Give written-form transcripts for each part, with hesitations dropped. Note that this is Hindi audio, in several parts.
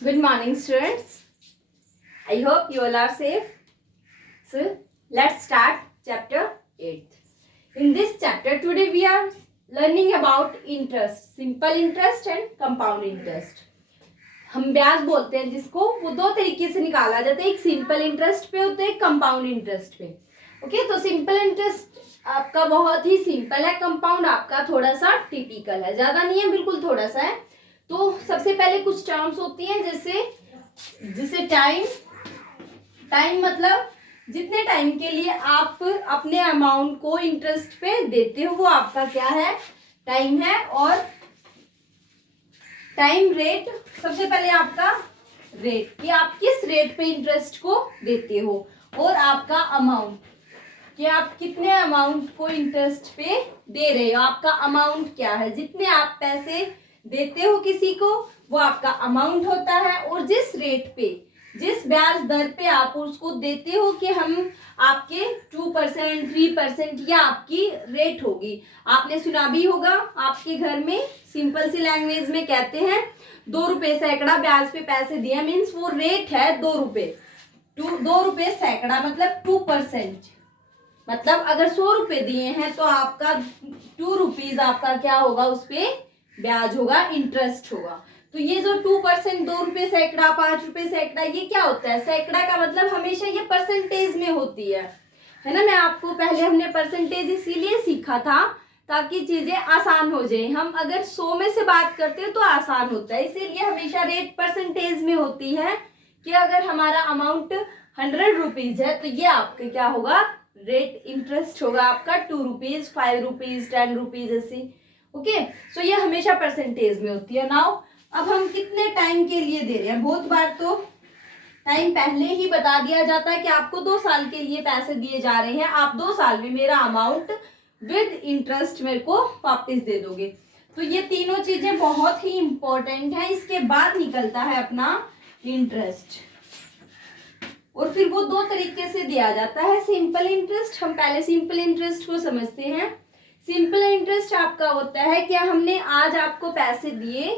Good morning, students. I hope you all are safe. So, let's start chapter 8. In this chapter, today we are learning about interest, simple interest and compound interest. हम ब्याज बोलते हैं जिसको, वो दो तरीके से निकाला जाता है, एक सिंपल इंटरेस्ट पे होता है, एक कंपाउंड इंटरेस्ट पे. ओके, तो सिंपल इंटरेस्ट आपका बहुत ही सिंपल है, कंपाउंड आपका थोड़ा सा टिपिकल है, ज्यादा नहीं है, बिल्कुल थोड़ा सा है. तो सबसे पहले कुछ टर्म्स होती हैं जैसे टाइम मतलब जितने टाइम के लिए आप अपने अमाउंट को इंटरेस्ट पे देते हो वो आपका क्या है, टाइम है. और टाइम रेट, सबसे पहले आपका रेट कि आप किस रेट पे इंटरेस्ट को देते हो, और आपका अमाउंट कि आप कितने अमाउंट को इंटरेस्ट पे दे रहे हो, आपका अमाउंट क्या है, जितने आप पैसे देते हो किसी को वो आपका अमाउंट होता है. और जिस रेट पे, जिस ब्याज दर पे आप उसको देते हो कि हम आपके 2%, 3% या आपकी रेट होगी. आपने सुना भी होगा, आपके घर में सिंपल सी लैंग्वेज में कहते हैं 2 रुपए सैकड़ा ब्याज पे पैसे दिया, मीन्स वो रेट है 2 रुपए. 2 रुपए सैकड़ा मतलब 2%. मतलब अगर 100 रुपए दिए हैं तो आपका 2 रुपीज आपका क्या होगा, उस पे ब्याज होगा, इंटरेस्ट होगा. तो ये जो 2%, 2 रुपए सैकड़ा, 5 रुपए सैकड़ा, ये क्या होता है, सैकड़ा का मतलब हमेशा ये परसेंटेज में होती है ना. मैं आपको पहले हमने परसेंटेज इसीलिए सीखा था ताकि चीजें आसान हो जाए. हम अगर 100 में से बात करते हैं तो आसान होता है, इसीलिए हमेशा रेट परसेंटेज में होती है कि अगर हमारा अमाउंट 100 रुपीज है तो ये आपके क्या होगा, रेट इंटरेस्ट होगा आपका 2 रुपीज, 5 रुपीज, 10 रुपीज ऐसी. ओके, सो ये हमेशा परसेंटेज में होती है. नाउ अब हम कितने टाइम के लिए दे रहे हैं, बहुत बार तो टाइम पहले ही बता दिया जाता है कि आपको 2 साल के लिए पैसे दिए जा रहे हैं, आप 2 साल में मेरा अमाउंट विद इंटरेस्ट मेरे को वापस दे दोगे. तो ये तीनों चीजें बहुत ही इंपॉर्टेंट है. इसके बाद निकलता है अपना इंटरेस्ट, और फिर वो 2 तरीके से दिया जाता है. सिंपल इंटरेस्ट, हम पहले सिंपल इंटरेस्ट को समझते हैं. सिंपल इंटरेस्ट आपका होता है कि हमने आज आपको पैसे दिए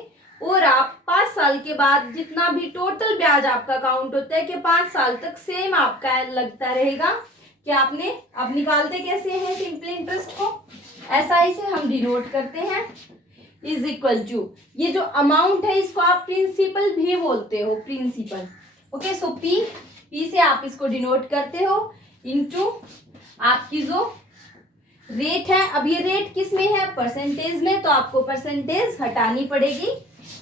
और आप 5 साल के बाद जितना भी टोटल ब्याज आपका काउंट होता है कि 5 साल तक सेम आपका लगता रहेगा. कि आपने, अब निकालते कैसे हैं सिंपल इंटरेस्ट को, SI से हम डिनोट करते हैं, इज इक्वल टू ये जो अमाउंट है इसको आप प्रिंसिपल भी बोलते हो, प्रिंसिपल. ओके, सो P से आप इसको डिनोट करते हो, इनटू आपकी जो रेट है. अब ये रेट किस में है, परसेंटेज में, तो आपको परसेंटेज हटानी पड़ेगी,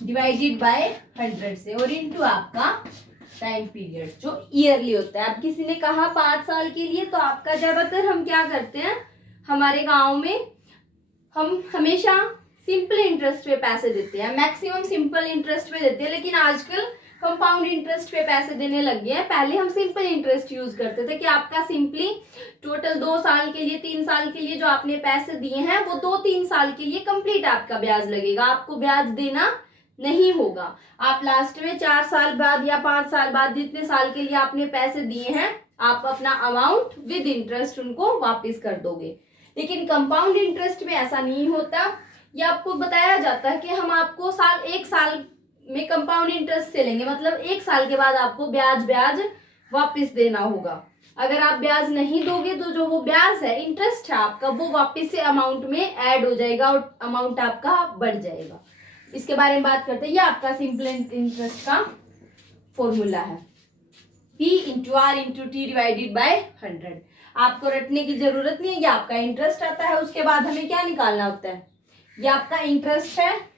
डिवाइडेड बाय 100 से, और इनटू आपका टाइम पीरियड जो ईयरली होता है. अब किसी ने कहा 5 साल के लिए, तो आपका ज्यादातर हम क्या करते हैं, हमारे गांव में हम हमेशा सिंपल इंटरेस्ट पे पैसे देते हैं, मैक्सिमम सिंपल इंटरेस्ट पे देते हैं. लेकिन आजकल कंपाउंड इंटरेस्ट पे पैसे देने लग गए हैं. पहले हम सिंपल इंटरेस्ट यूज करते थे कि आपका सिंपली टोटल 2 साल के लिए, 3 साल के लिए जो आपने पैसे दिए हैं वो 2-3 साल के लिए कंप्लीट आपका ब्याज लगेगा, आपको ब्याज देना नहीं होगा. आप लास्ट में 4 साल बाद या 5 साल बाद जितने साल के लिए आपने पैसे दिए हैं आप अपना अमाउंट विद इंटरेस्ट उनको वापस कर दोगे. लेकिन कंपाउंड इंटरेस्ट में ऐसा नहीं होता. ये आपको बताया जाता है कि हम आपको 1 साल में कंपाउंड इंटरेस्ट से लेंगे, मतलब 1 साल के बाद आपको ब्याज वापस देना होगा. अगर आप ब्याज नहीं दोगे तो जो वो ब्याज है, इंटरेस्ट है आपका, वो वापस से अमाउंट में ऐड हो जाएगा और अमाउंट आपका बढ़ जाएगा. इसके बारे में बात करते हैं. ये आपका सिंपल इंटरेस्ट का फॉर्मूला है, P into R into T divided by 100. आपको रटने की जरूरत नहीं है, ये आपका इंटरेस्ट आता है. उसके बाद हमें क्या निकालना होता है, ये आपका इंटरेस्ट है.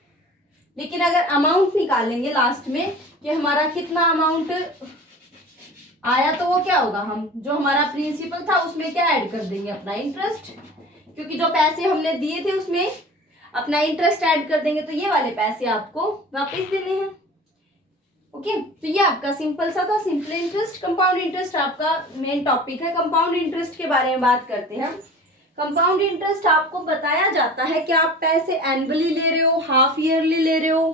लेकिन अगर अमाउंट निकालेंगे लास्ट में कि हमारा कितना अमाउंट आया, तो वो क्या होगा, हम जो हमारा प्रिंसिपल था उसमें क्या ऐड कर देंगे, अपना इंटरेस्ट. क्योंकि जो पैसे हमने दिए थे उसमें अपना इंटरेस्ट ऐड कर देंगे, तो ये वाले पैसे आपको वापस देने हैं. ओके, तो ये आपका सिंपल सा था, सिंपल इंटरेस्ट. कंपाउंड इंटरेस्ट आपका मेन टॉपिक है. कंपाउंड इंटरेस्ट के बारे में बात करते हैं. कंपाउंड इंटरेस्ट आपको बताया जाता है कि आप पैसे एनुअली ले रहे हो, हाफ ईयरली ले रहे हो,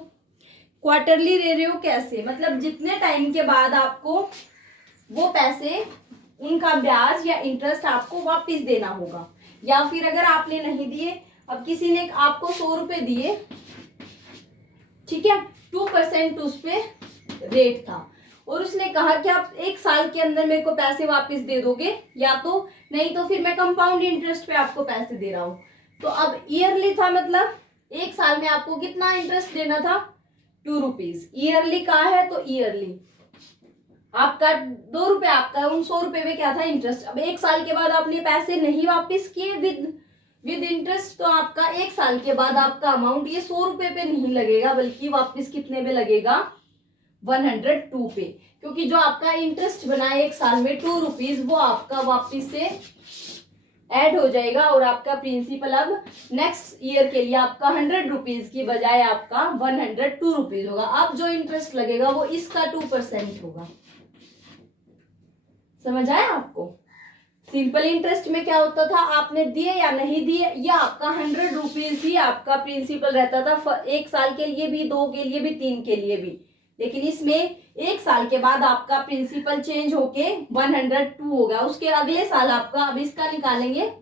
क्वार्टरली ले रहे हो, कैसे, मतलब जितने टाइम के बाद आपको वो पैसे, उनका ब्याज या इंटरेस्ट आपको वापस देना होगा. या फिर अगर आपने नहीं दिए, अब किसी ने आपको 100 रुपए दिए, ठीक है, 2% उस पे रेट था और उसने कहा कि आप 1 साल के अंदर मेरे को पैसे वापस दे दोगे या तो नहीं तो फिर मैं कंपाउंड इंटरेस्ट पे आपको पैसे दे रहा हूँ। तो अब ईयरली था, मतलब 1 साल में आपको कितना इंटरेस्ट देना था, 2 रुपीज। ईयरली का है तो ईयरली आपका 2 रुपए, आपका उन 100 रुपए में क्या था, इंटरेस्ट। अब 1 साल के बाद आपने पैसे नहीं वापस किए विद इंटरेस्ट, तो आपका 1 साल के बाद आपका अमाउंट ये 100 रुपए पे नहीं लगेगा बल्कि वापस कितने पे लगेगा, 102 पे, क्योंकि जो आपका इंटरेस्ट बना है 1 साल में 2 रुपीज वो आपका वापस से ऐड हो जाएगा और आपका प्रिंसिपल अब नेक्स्ट ईयर के लिए आपका 100 रुपीज की बजाय आपका 102 रुपीज होगा। अब जो इंटरेस्ट लगेगा वो इसका 2% होगा। समझ आया आपको? सिंपल इंटरेस्ट में क्या होता था, आपने दिए या नहीं दिए, या आपका 100 रुपीज ही आपका प्रिंसिपल रहता था 1 साल के लिए भी, 2 के लिए भी, 3 के लिए भी। लेकिन इसमें 1 साल के बाद आपका प्रिंसिपल चेंज होके 102 होगा, उसके अगले साल आपका, अब इसका निकालेंगे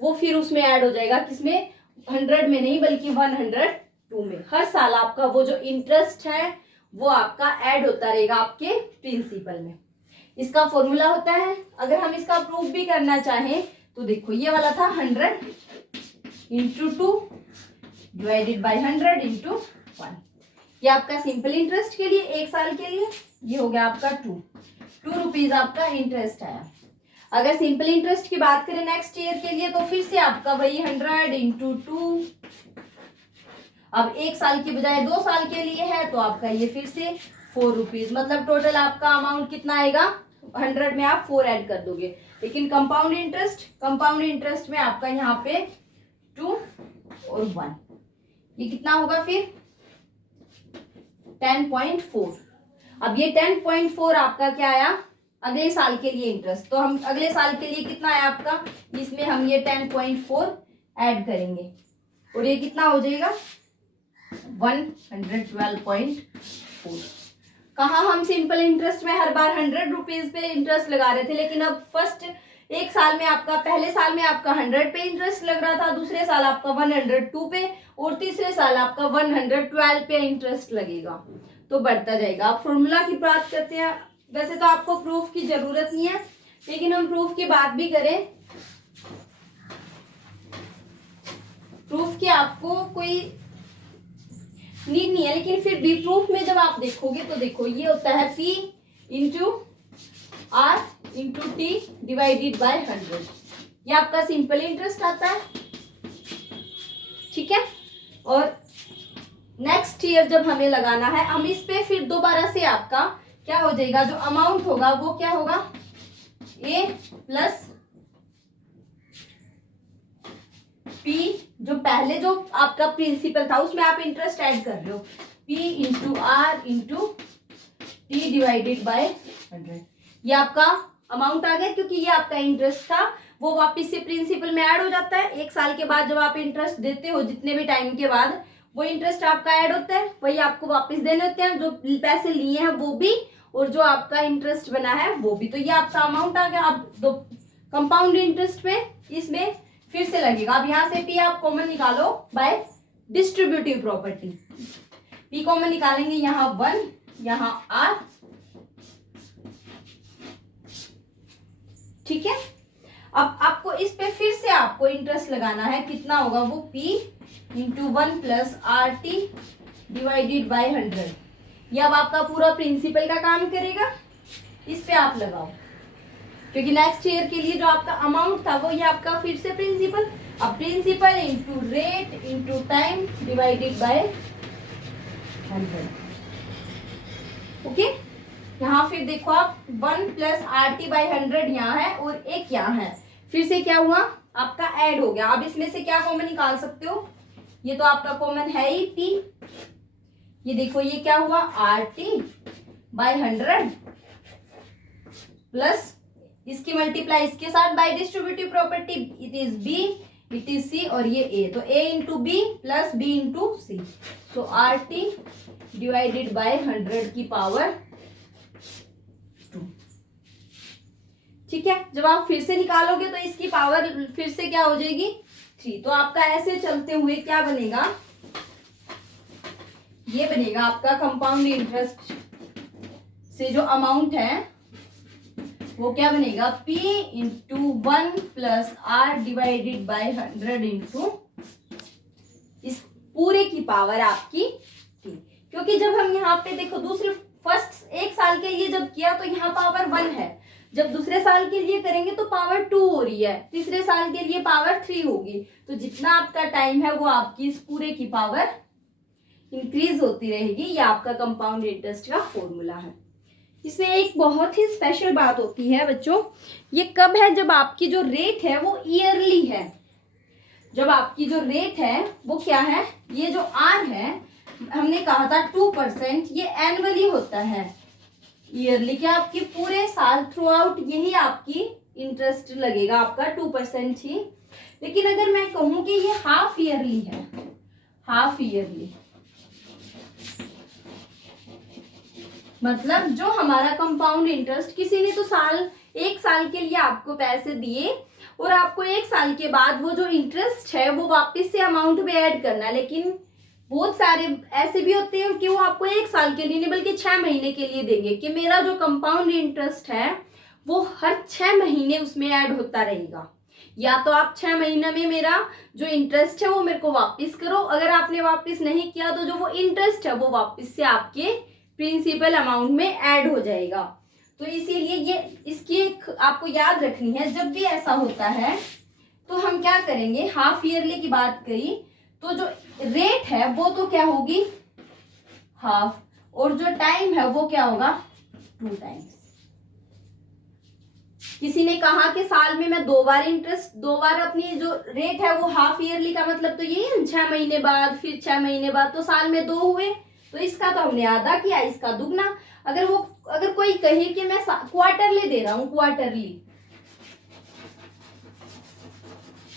वो फिर उसमें ऐड हो जाएगा, किसमें, 100 में नहीं बल्कि 102 में। हर साल आपका वो जो इंटरेस्ट है वो आपका ऐड होता रहेगा आपके प्रिंसिपल में। इसका फॉर्मूला होता है, अगर हम इसका प्रूफ भी करना चाहें तो देखो ये वाला था 100 इंटू 2 डिवाइडेड बाई 100 इंटू 1। ये आपका सिंपल इंटरेस्ट के लिए 1 साल के लिए ये हो गया आपका 2 रुपीज आपका इंटरेस्ट आया। अगर सिंपल इंटरेस्ट की बात करें नेक्स्ट ईयर के लिए तो फिर से आपका वही 100 इंटू 2, अब 1 साल की बजाय 2 साल के लिए है तो आपका ये फिर से 4 रुपीज, मतलब टोटल आपका अमाउंट कितना आएगा, 100 में आप 4 ऐड कर दोगे। लेकिन कंपाउंड इंटरेस्ट में आपका यहाँ पे 2 और 1, ये कितना होगा फिर 10.4। अब ये 10.4 आपका क्या आया, अगले साल के लिए इंटरेस्ट, तो हम अगले साल के लिए कितना आया आपका, इसमें हम ये 10.4 ऐड करेंगे और ये कितना हो जाएगा 112.4। कहा हम सिंपल इंटरेस्ट में हर बार 100 रुपीज पे इंटरेस्ट लगा रहे थे, लेकिन अब फर्स्ट 1 साल में आपका, पहले साल में आपका 100 पे इंटरेस्ट लग रहा था, दूसरे साल आपका 102 पे और तीसरे साल आपका 112 पे इंटरेस्ट लगेगा, तो बढ़ता जाएगा। अब फॉर्मूला की बात करते हैं। वैसे तो आपको प्रूफ की जरूरत नहीं है, लेकिन हम प्रूफ की बात भी करें, प्रूफ की आपको कोई नीड नहीं है, लेकिन फिर भी प्रूफ में जब आप देखोगे तो देखो ये होता है P into R into T divided by 100, ये आपका सिंपल इंटरेस्ट आता है, ठीक है। और नेक्स्ट ईयर जब हमें लगाना है, हम इस पे फिर दोबारा से आपका क्या हो जाएगा, जो अमाउंट होगा वो क्या होगा, A प्लस P, जो पहले जो आपका प्रिंसिपल था उसमें आप इंटरेस्ट ऐड कर रहे हो, P into R into T divided by 100, ये आपका अमाउंट आ गया, क्योंकि ये आपका इंटरेस्ट था वो वापस से प्रिंसिपल में ऐड हो जाता है। 1 साल के बाद जब आप इंटरेस्ट देते हो, जितने भी टाइम के बाद वो इंटरेस्ट आपका ऐड होता है, वही आपको वापस देने होते हैं, जो पैसे लिए हैं वो भी और जो आपका इंटरेस्ट बना है वो भी, तो ये आपका अमाउंट आ गया। अब दो कंपाउंड इंटरेस्ट में इसमें फिर से लगेगा। अब यहाँ से P आप कॉमन निकालो bye distributive property, P common निकालेंगे, यहाँ 1 यहाँ R, ठीक है। अब आपको इस पे फिर से आपको इंटरेस्ट लगाना है, कितना होगा वो P into 1 plus RT divided by 100, ये अब आपका पूरा प्रिंसिपल का काम करेगा, इस पे आप लगाओ, क्योंकि नेक्स्ट ईयर के लिए जो आपका अमाउंट था वो ये आपका फिर से प्रिंसिपल, अब principal into rate into time divided by 100, okay. यहाँ फिर देखो आप 1 प्लस RT बाई 100 यहाँ है और एक यहाँ है, फिर से क्या हुआ आपका ऐड हो गया। अब इसमें से क्या कॉमन निकाल सकते हो, ये तो आपका कॉमन है ही P, ये देखो ये क्या हुआ RT बाई 100 प्लस इसकी मल्टीप्लाई इसके साथ bye distributive property, it is B it is C और ये A, तो A into B plus B into C, so RT divided by 100 की पावर 2, ठीक है। जब आप फिर से निकालोगे तो इसकी पावर फिर से क्या हो जाएगी 3, तो आपका ऐसे चलते हुए क्या बनेगा, ये बनेगा आपका कंपाउंड इंटरेस्ट से जो अमाउंट है वो क्या बनेगा, P into 1 plus R divided by 100 into इस पूरे की पावर आपकी T। क्योंकि जब हम यहाँ पे देखो दूसरे फर्स्ट एक साल के लिए जब किया तो यहाँ पावर 1 है, जब दूसरे साल के लिए करेंगे तो पावर 2 हो रही है, तीसरे साल के लिए पावर 3 होगी। तो जितना आपका टाइम है वो आपकी इस पूरे की पावर इंक्रीज होती रहेगी। ये आपका कंपाउंड इंटरेस्ट का फॉर्मूला है। इसमें एक बहुत ही स्पेशल बात होती है बच्चों, ये कब है, जब आपकी जो रेट है वो ईयरली है। जब आपकी जो रेट है वो क्या है, ये जो R है हमने कहा था 2%, ये एनुअली होता है, ईयरली क्या आपकी पूरे साल थ्रू आउट यही आपकी इंटरेस्ट लगेगा आपका 2% ही। लेकिन अगर मैं कहूं कि ये हाफ ईयरली है, हाफ ईयरली मतलब जो हमारा कंपाउंड इंटरेस्ट, किसी ने तो एक साल के लिए आपको पैसे दिए और आपको एक साल के बाद वो जो इंटरेस्ट है वो वापस से अमाउंट में ऐड करना है। लेकिन बहुत सारे ऐसे भी होते हैं कि वो आपको एक साल के लिए नहीं बल्कि 6 महीने के लिए देंगे कि मेरा जो कंपाउंड इंटरेस्ट है वो हर 6 महीने उसमें ऐड होता रहेगा। या तो आप 6 महीने में मेरा जो इंटरेस्ट है वो मेरे को वापस करो, अगर आपने वापस नहीं किया तो जो वो इंटरेस्ट है वो वापस से आपके प्रिंसिपल अमाउंट में ऐड हो जाएगा। तो इसीलिए ये इसकी आपको याद रखनी है, जब भी ऐसा होता है तो हम क्या करेंगे, हाफ ईयरली की बात करी तो जो रेट है वो तो क्या होगी हाफ, और जो टाइम है वो क्या होगा 2 टाइम्स। किसी ने कहा कि साल में मैं 2 बार इंटरेस्ट, 2 बार अपनी जो रेट है वो हाफ ईयरली का मतलब तो यही है 6 महीने बाद फिर 6 महीने बाद, तो साल में 2 हुए, तो इसका तो हमने आधा किया, इसका दुगना। अगर कोई कहे कि मैं क्वार्टरली दे रहा हूं,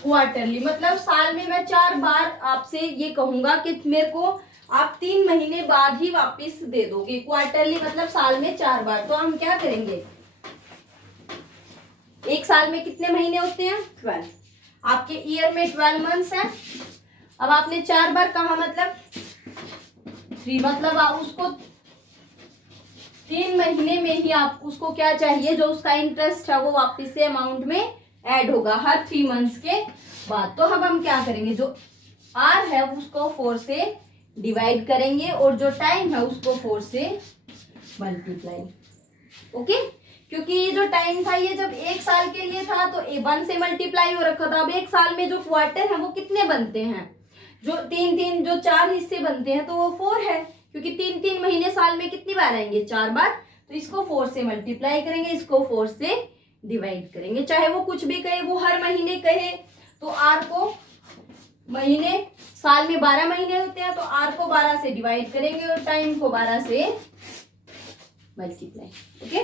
क्वार्टरली मतलब साल में मैं 4 बार आपसे ये कहूंगा कि मेरे को आप 3 महीने बाद ही वापस दे दोगे। क्वार्टरली मतलब साल में 4 बार। तो हम क्या करेंगे, एक साल में कितने महीने होते हैं 12, आपके ईयर में 12 मंथ्स है। अब आपने 4 बार कहा मतलब 3, मतलब आप उसको 3 महीने में ही आप उसको क्या चाहिए, जो उसका इंटरेस्ट है वो वापस से अमाउंट में ऐड होगा हर 3 मंथ्स के बाद। तो अब हम क्या करेंगे, जो R है उसको 4 से डिवाइड करेंगे और जो टाइम है उसको 4 से मल्टीप्लाई। ओके, क्योंकि ये जो टाइम था ये जब एक साल के लिए था तो 1 से मल्टीप्लाई हो रखा था। अब एक साल में जो क्वार्टर है वो कितने बनते हैं, जो 3 जो 4 हिस्से बनते हैं तो वो 4 है, क्योंकि 3 महीने साल में कितनी बार आएंगे 4 बार। तो इसको 4 से मल्टीप्लाई करेंगे, इसको 4 से डिवाइड करेंगे। चाहे वो कुछ भी कहे, वो हर महीने कहे तो R को महीने, साल में 12 महीने होते हैं तो R को 12 से डिवाइड करेंगे और टाइम को 12 से मल्टीप्लाई। ओके,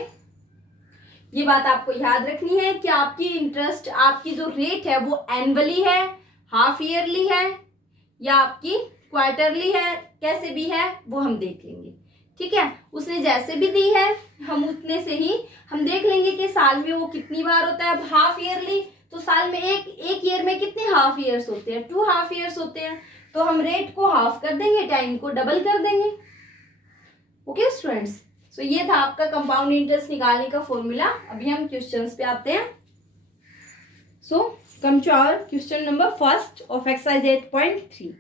ये बात आपको याद रखनी है कि आपकी इंटरेस्ट, आपकी जो रेट है वो एनुअली है, हाफ ईयरली है या आपकी क्वार्टरली है, कैसे भी है वो हम देख लेंगे। ठीक है, उसने जैसे भी दी है हम उतने से ही हम देख लेंगे कि साल में वो कितनी बार होता है। अब हाफ ईयरली तो साल में एक ईयर में कितने हाफ ईयर्स होते हैं, 2 हाफ ईयर्स होते हैं, तो हम रेट को हाफ कर देंगे, टाइम को डबल कर देंगे। ओके स्टूडेंट्स, सो ये था आपका कंपाउंड इंटरेस्ट निकालने का फॉर्मूला। अभी हम क्वेश्चंस पे आते हैं। So come to our question number 1 of exercise 8.3।